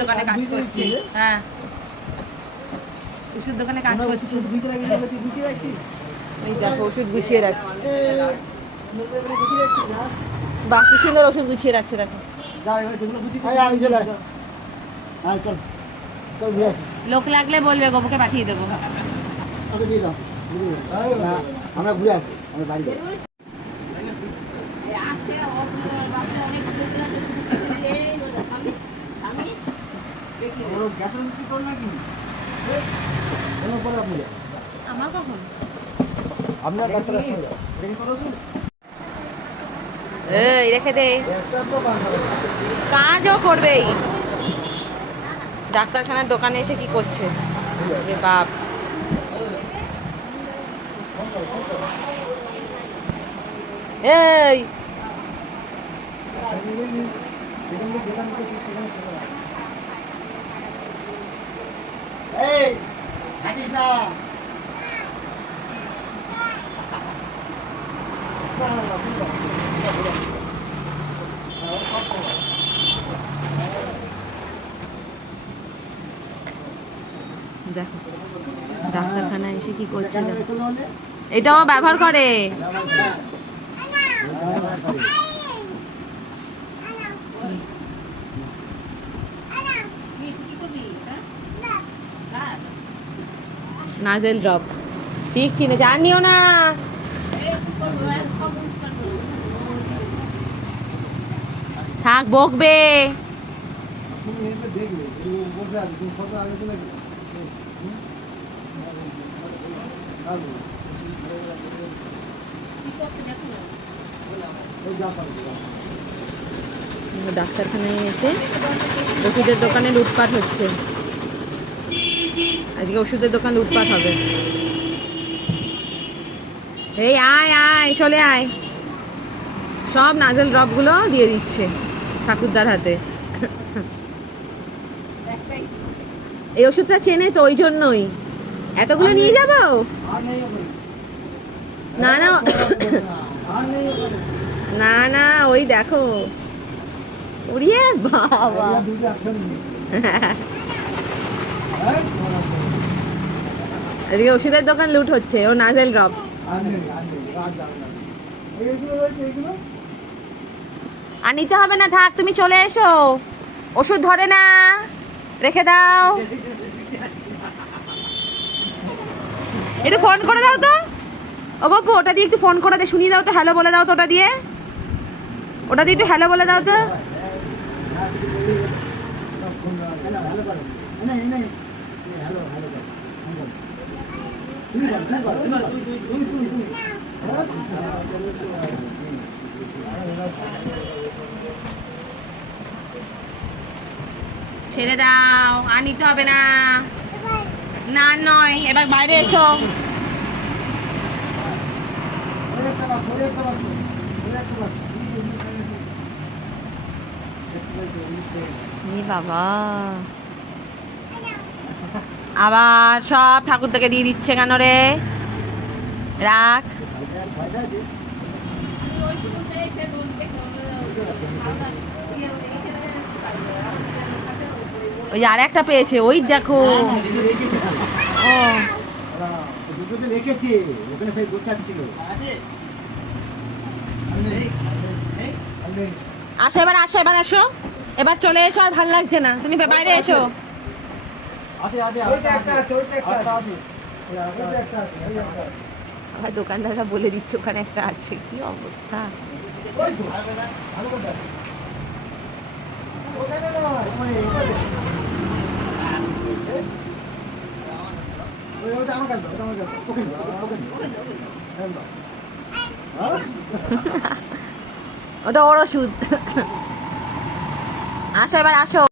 দোকানে কাজ করছে। হ্যাঁ, ওষুধ দোকানে কাজ করছে। এই দেখো ওষুধ গুছিয়ে রাখছে। বাহ, কি সুন্দর ওষুধ গুছিয়ে রাখছে দেখো। লোক লাগলে বলবে, গোপুকে পাঠিয়ে দেবো। আমরা ঘুরে আসি, আমরা বাড়ি যাই। আমার কখন এই রেখে দে, কাজও করবেই। ডাক্তারখানার দোকানে এসে কি করছে রে বাপ। এই দেখো ডাক্তারখানায় এসে কি করছে। এটাও ব্যবহার করে। নাজেল ড্রপ ঠিক চিনেছে। আর নিও না, থাক, বকবে। ডাক্তারখানায় এসে ওষুধের দোকানে লুটপাট হচ্ছে। আজকে ওষুধের দোকান লুটপাট হবে। এই আয় আয়, চলে আয়। সব নাজেল ড্রপগুলো দিয়ে দিচ্ছে ঠাকুরদার হাতে। এই ওষুধটা চেনে তো, ওই জন্যই। এতগুলো নিয়ে যাব না না না না, ওই দেখো। উড়িয়ে বাবা, এদিকে ওষুধের দোকান লুট হচ্ছে। ও নাজেল ড্রপ আর নিতে হবে না, থাক, তুমি চলে এসো। ওষুধ ধরে না, রেখে দাও। একটু ফোন করে দাও তো। ও বাবু, ওটা দিয়ে একটু ফোন করে দে, শুনিয়ে দাও তো, হ্যালো বলে দাও তো। ওটা দিয়ে একটু হ্যালো বলে দাও তো। ছেড়ে দাও, আর নিতে হবে না। না নয়, এবার বাইরে এসো। বাবা, আবার সব ঠাকুর থেকে দিয়ে দিচ্ছে কেন রে? রাখ। ওই আর একটা পেয়েছে, ওই দেখো। আসো এবার, আসো এবার, আসো এবার, চলে এসো। আর ভালো লাগছে না, তুমি বাইরে এসো। আবার দোকানদাররা বলে দিচ্ছে ওখানে একটা আছে। কি অবস্থা। ওটা ওর ওষুধ। আসো এবার, আসো।